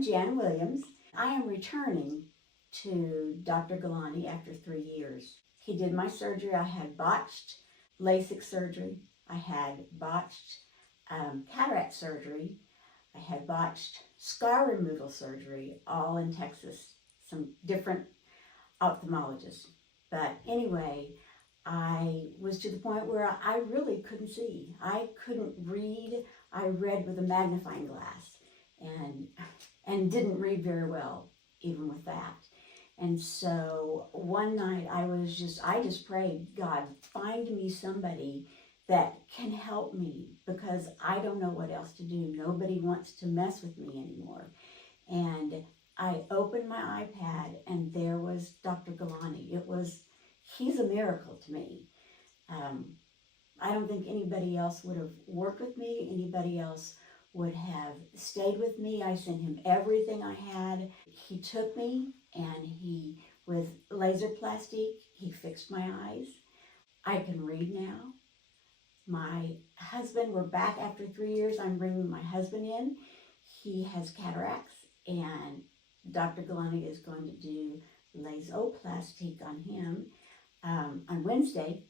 I'm Jan Williams. I am returning to Dr. Gulani after 3 years. He did my surgery. I had botched LASIK surgery. I had botched cataract surgery. I had botched scar removal surgery, all in Texas, some different ophthalmologists. But anyway, I was to the point where I really couldn't see. I couldn't read. I read with a magnifying glass and didn't read very well, even with that. And so one night I just prayed, God, find me somebody that can help me, because I don't know what else to do. Nobody wants to mess with me anymore. And I opened my iPad and there was Dr. Gulani. He's a miracle to me. I don't think anybody else would have worked with me. Anybody else would have stayed with me. I sent him everything I had. He took me and with laser plastic, he fixed my eyes. I can read now. My husband, we're back after 3 years. I'm bringing my husband in. He has cataracts, and Dr. Gulani is going to do lasoplastic on him on Wednesday.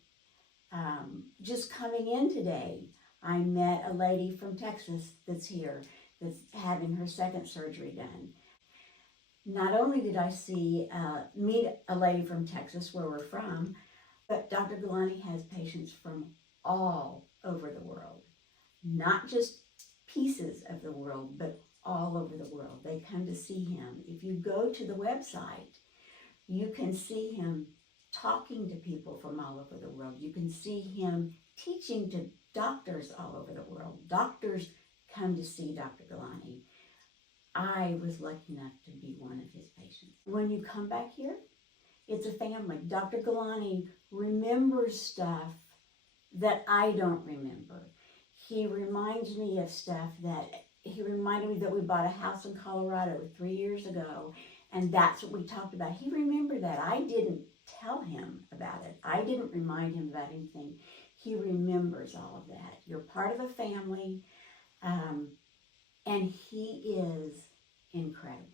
Just coming in today, I met a lady from Texas that's here, that's having her second surgery done. Not only did I meet a lady from Texas, where we're from, but Dr. Gulani has patients from all over the world, not just pieces of the world, but all over the world. They come to see him. If you go to the website, you can see him talking to people from all over the world. You can see him teaching to doctors all over the world. Doctors come to see Dr. Gulani. I was lucky enough to be one of his patients. When you come back here, it's a family. Dr. Gulani remembers stuff that I don't remember. He reminds me of stuff he reminded me that we bought a house in Colorado 3 years ago, and that's what we talked about. He remembered that. I didn't tell him about it. I didn't remind him about anything. He remembers all of that. You're part of a family, and he is incredible.